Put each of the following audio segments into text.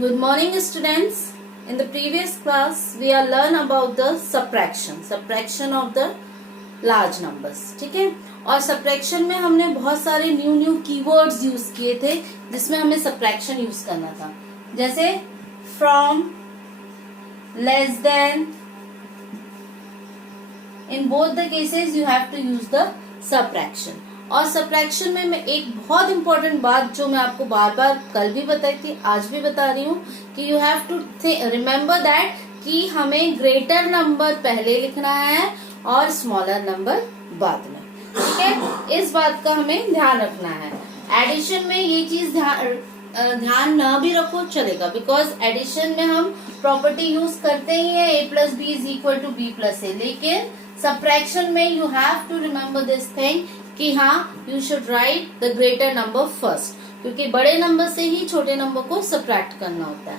Good morning, students. In the previous class, we are learn about the subtraction of the large numbers. ठीक है, और subtraction में हमने बहुत सारे न्यू keywords यूज किए थे जिसमें हमें subtraction यूज करना था, जैसे from, less than. In both the cases you have to use the subtraction. और सब्ट्रैक्शन में मैं एक बहुत इंपॉर्टेंट बात जो मैं आपको बार बार कल भी बताई थी, आज भी बता रही हूँ कि you have to remember that कि हमें ग्रेटर नंबर पहले लिखना है और स्मॉलर नंबर बाद में. ठीक है, इस बात का हमें ध्यान रखना है. एडिशन में ये चीज ध्यान ना भी रखो चलेगा, बिकॉज एडिशन में हम प्रॉपर्टी यूज करते ही है a plus B is equal to B plus A. लेकिन सब्ट्रैक्शन में you have to remember this thing कि हाँ, you should write the greater number first, क्योंकि बड़े नंबर से ही छोटे नंबर को सब्ट्रैक्ट करना होता है.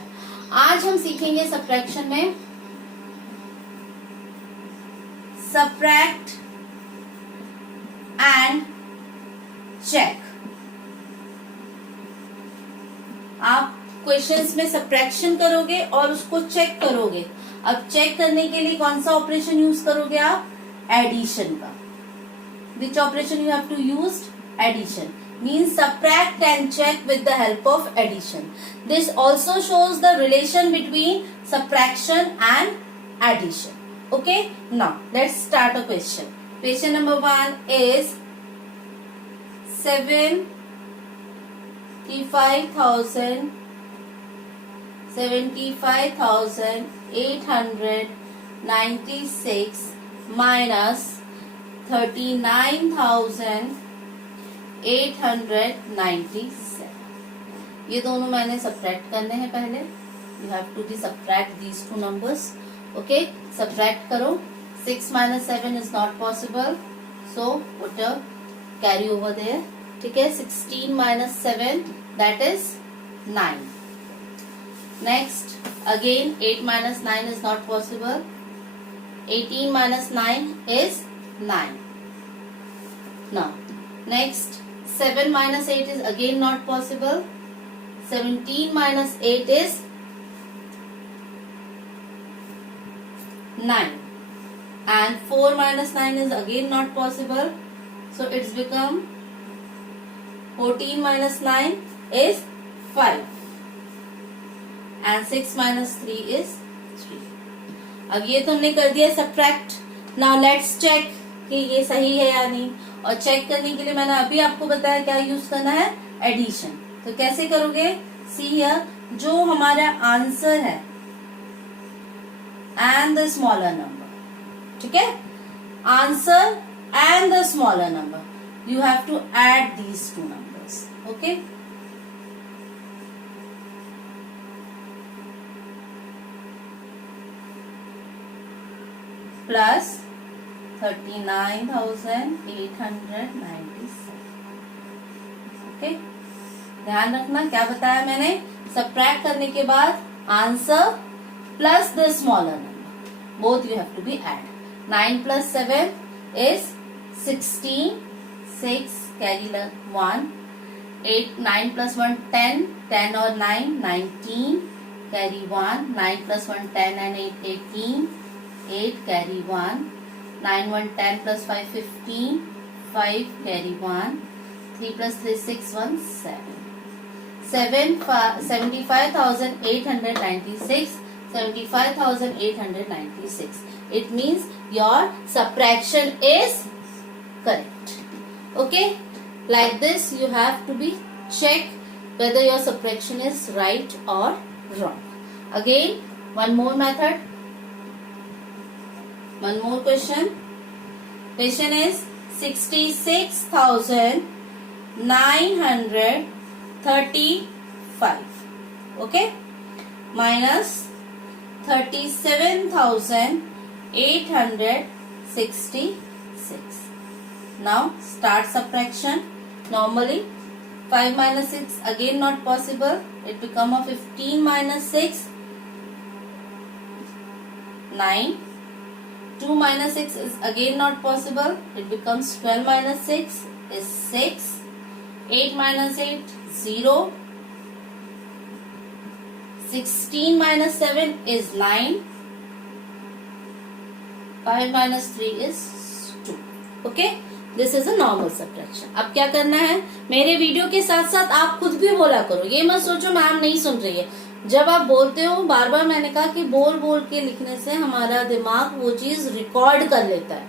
आज हम सीखेंगे सब्ट्रैक्शन में सब्ट्रैक्ट एंड चेक. आप क्वेश्चंस में सब्ट्रैक्शन करोगे और उसको चेक करोगे. अब चेक करने के लिए कौन सा ऑपरेशन यूज करोगे आप? एडिशन का. Which operation you have to use? Addition. Means subtract and check with the help of addition. This also shows the relation between subtraction and addition. Okay? Now, let's start a question. Question number 1 is 75,896 minus 39,897. ये दोनों मैंने subtract करने हैं पहले. You have to be subtract these two numbers. Okay, subtract करो. 6 minus 7 is not possible, so put a carry over there. ठीक है, 16 minus 7 that is 9. Next, again 8 minus 9 is not possible. 18 minus 9 is 9. Now, next 7 minus 8 is again not possible. 17 minus 8 is 9. And 4 minus 9 is again not possible. So it's become 14 minus 9 is 5. And 6 minus 3 is 3. अब ये तो हमने कर दिया subtract. Now let's check कि ये सही है या नहीं. और चेक करने के लिए मैंने अभी आपको बताया क्या यूज करना है? एडिशन. तो कैसे करोगे? सी हियर, जो हमारा आंसर है एंड द स्मॉलर नंबर. ठीक है, answer and the smaller number, you have to add these two numbers. Okay, plus 39,897. Okay, ध्यान रखना क्या बताया मैंने? सब्ट्रैक्ट करने के बाद answer plus the smaller number, both you have to be add. 9 plus 7 is 16. 6 carry 1. 8 9 plus 1 10. 10 और 9 19 carry 1. 9 plus 1 10 and 8 18. 8 carry 1. 9 1 10 plus 5 15. 5 carry 1. 3 plus 3 6 1 7. 75,896. 75,896. It means your subtraction is correct. Okay, like this you have to be check whether your subtraction is right or wrong. Again, one more method. One more question. Question is 66,935. Okay, minus 37,866. Now start subtraction. Normally 5 minus 6 again not possible. It become a 15 minus 6 9. 2 minus 6 is again not possible. It becomes 12 minus 6 is 6. 8 minus 8 0. 16 minus 7 is 9. 5 minus 3 is 2. Okay? This is a normal subtraction. अब क्या करना है, मेरे video के साथ साथ आप खुद भी बोला करो, ये मत सोचो मैम नहीं सुन रही है। जब आप बोलते हो, बार बार मैंने कहा कि बोल बोल के लिखने से हमारा दिमाग वो चीज रिकॉर्ड कर लेता है,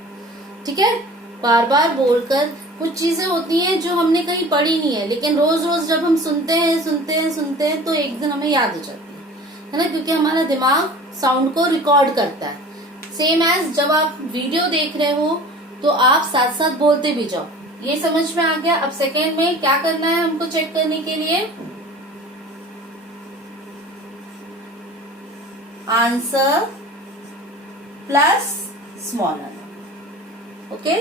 ठीक है। बार बार बोलकर, कुछ चीजें होती हैं जो हमने कहीं पढ़ी नहीं है, लेकिन रोज रोज जब हम सुनते हैं तो एक दिन हमें याद हो जाती है ना, क्योंकि हमारा दिमाग साउंड को रिकॉर्ड करता है। सेम एज जब आप वीडियो देख रहे हो तो आप साथ साथ बोलते भी जाओ। ये समझ में आ गया। अब सेकेंड में क्या करना है हमको चेक करने के लिए, answer plus smaller number. Okay,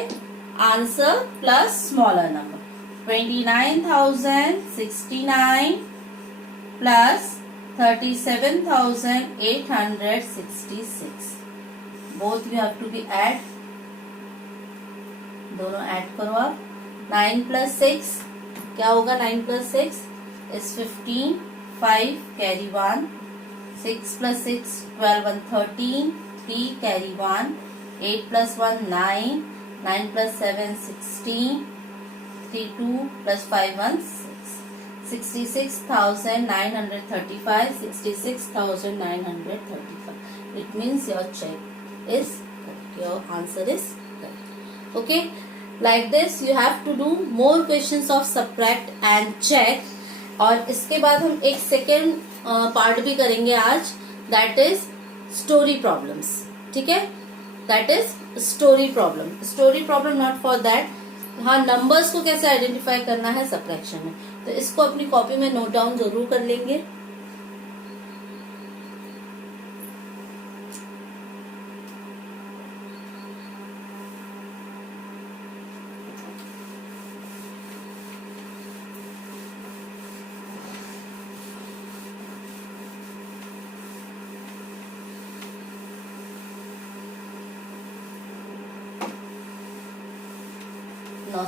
answer plus smaller number 29,069 plus 37,866। Both you have to be add, दोनों ऐड करो आप। 9 प्लस 6 क्या होगा, 9 plus 6 is 15, 5 carry 1, 6 plus 6 12 1 13, 3 carry 1, 8 plus 1 9, 9 plus 7 16, 3 2 plus 5 1 6, 66,935, 66,935. It means your check is correct. Your answer is correct. Okay, like this you have to do more questions of subtract and check. और इसके बाद हम एक second part भी करेंगे आज, that is story problems. ठीक है, that is story problem not for that. हाँ, नंबर्स को कैसे आइडेंटिफाई करना है सब्ट्रैक्शन में, तो इसको अपनी कॉपी में नोट डाउन जरूर कर लेंगे।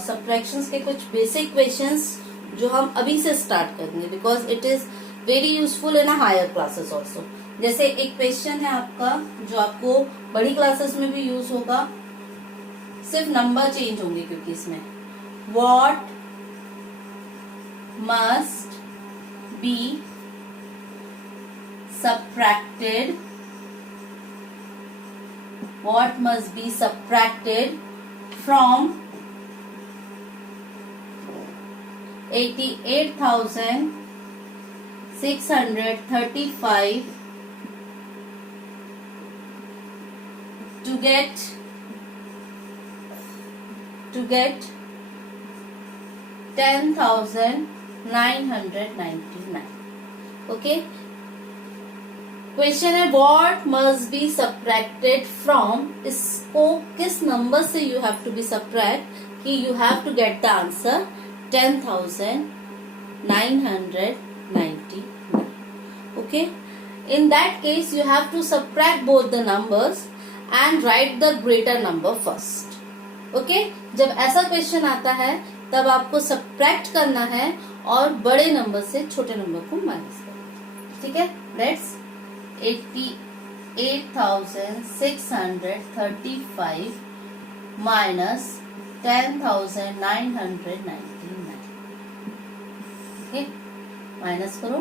सब्ट्रैक्शंस के कुछ बेसिक क्वेश्चंस जो हम अभी से स्टार्ट करेंगे, because it is very useful in higher classes also. जैसे एक क्वेश्चन है आपका जो आपको बड़ी क्लासेस में भी यूज होगा, सिर्फ नंबर चेंज होंगे क्योंकि इसमें what must be subtracted, what must be subtracted from 88,635 to get 10,999. Okay, question है what must be subtracted from, इसको किस नंबर से you have to be subtract कि you have to get the answer 10,999. Okay, in that case you have to subtract both the numbers and write the greater number first. Okay, जब ऐसा question आता है तब आपको subtract करना है और बड़े नंबर से छोटे नंबर को माइनस करना। ठीक है, लेट्स 88,635 माइनस 10,999. माइनस करो,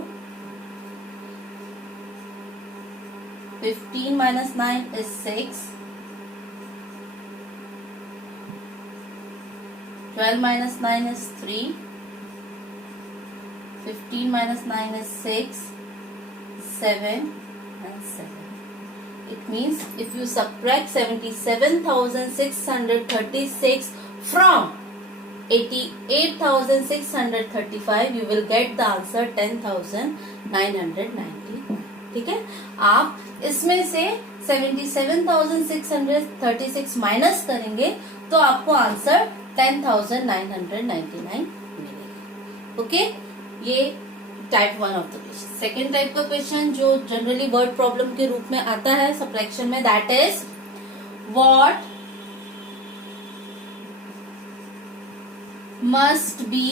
15 minus 9 is 6, 12 minus 9 is 3, 15 minus 9 is 6, 7 and 7. It means if you subtract 77,636 from 88,635 you will get the answer 10,990. ठीक है, आप इसमें से 77,636 माइनस करेंगे तो आपको आंसर 10,999 मिलेगा। ओके, ये type 1 of the question. Second type का क्वेश्चन जो जनरली वर्ड प्रॉब्लम के रूप में आता है सब्ट्रैक्शन में, that is what must be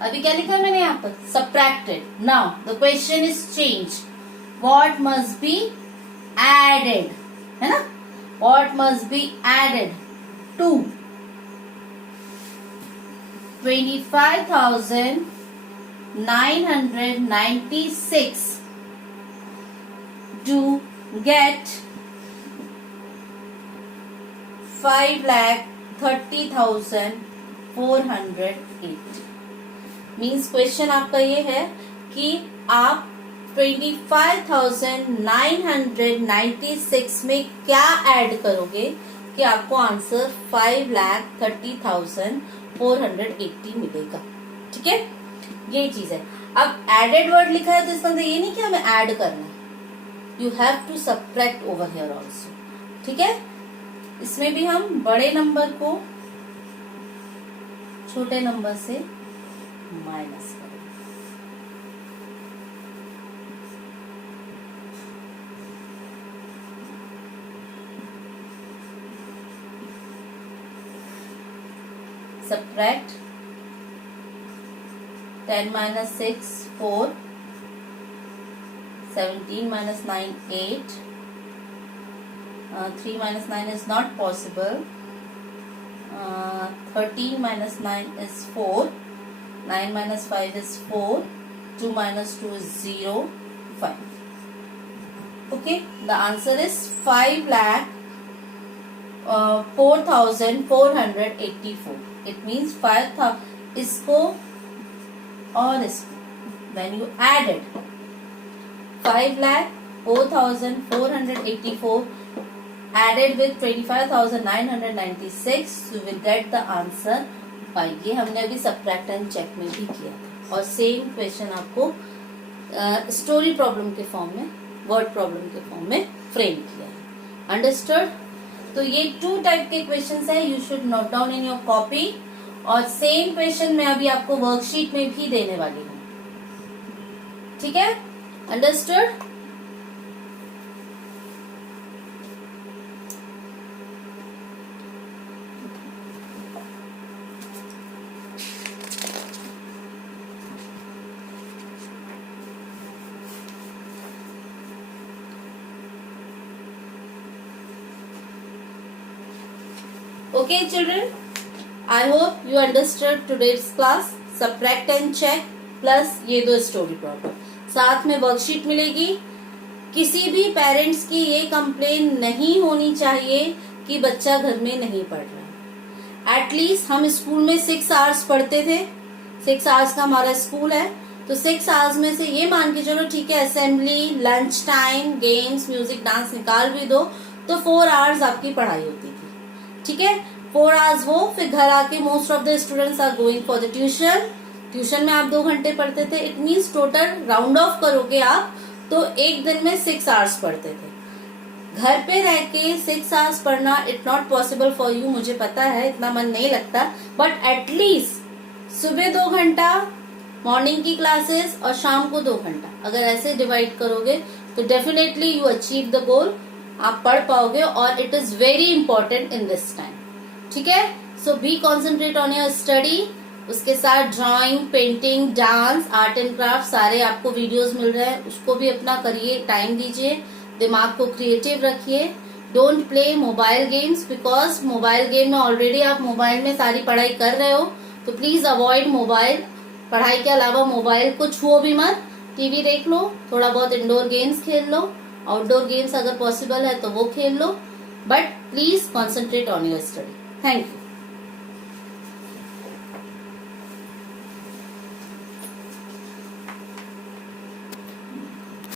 अभी क्या लिखा है मैंने यहाँ पर? Subtracted. Now the question is change, what must be added, है ना? What must be added to 25,996 to get 5,30,408। Means question आपका ये है कि आप 25,996 में क्या ऐड करोगे कि आपको आंसर 5,30,480 मिलेगा। ठीक है, ये चीज है। अब एडेड वर्ड लिखा है तो इसका मतलब ये नहीं कि हमें ऐड करना है, you have to subtract over here also. ठीक है, इसमें भी हम बड़े नंबर को छोटे नंबर से माइनस करेंगे। Subtract 10 minus 6 4, 17 minus 9 8, 3 minus 9 is not possible, 13 minus 9 is 4, 9 minus 5 is 4, 2 minus 2 is 0, 5. Okay, the answer is 5,04,484. It means 5,000 इसको और इसको when you added 5,04,484 added with 25,996, you will get the answer 5. ये हमने अभी subtract and check में भी किया था और सेम क्वेश्चन आपको स्टोरी प्रॉब्लम के फॉर्म में, वर्ड प्रॉब्लम के फॉर्म में फ्रेम किया है। अंडरस्टूड? तो ये 2 टाइप के क्वेश्चंस है, you should note down in your copy. और सेम क्वेश्चन मैं अभी आपको वर्कशीट में भी देने वाली हूँ। ठीक है, understood? Okay children, I hope you understood today's class. Subtract and check plus ये 2 स्टोरी प्रॉब्लम, साथ में वर्कशीट मिलेगी। किसी भी पेरेंट्स की ये कंप्लेन नहीं होनी चाहिए कि बच्चा घर में नहीं पढ़ रहा। एटलीस्ट हम स्कूल में 6 आवर्स पढ़ते थे, 6 आवर्स का हमारा स्कूल है, तो 6 आवर्स में से ये मान के चलो ठीक है, assembly, lunch time, games, music, dance निकाल भी दो तो 4 आवर्स आपकी पढ़ाई होती थी। ठीक है, 4 आवर्स वो, फिर घर आके most of the students are going for the tuition. Tuition में आप 2 घंटे पढ़ते थे। It means total round off करोगे आप तो एक दिन में 6 आवर्स पढ़ते थे। घर पे रह के 6 आवर्स पढ़ना it not possible for you, मुझे पता है इतना मन नहीं लगता, बट एटलीस्ट सुबह 2 घंटा मॉर्निंग की क्लासेस और शाम को 2 घंटा अगर ऐसे डिवाइड करोगे तो definitely you achieve the goal, आप पढ़ पाओगे और it is very important in this time. ठीक है, so be concentrate on your study. उसके साथ drawing, painting, dance, art and craft सारे आपको वीडियोस मिल रहे हैं, उसको भी अपना करिए, टाइम दीजिए, दिमाग को क्रिएटिव रखिए। Don't play mobile games, because mobile game में ऑलरेडी आप मोबाइल में सारी पढ़ाई कर रहे हो, तो प्लीज अवॉइड मोबाइल। पढ़ाई के अलावा मोबाइल को छुओ भी मत, टीवी देख लो, थोड़ा बहुत इंडोर गेम्स खेल लो, आउटडोर गेम्स अगर पॉसिबल है तो वो खेल लो, but please concentrate on your study. Thank you.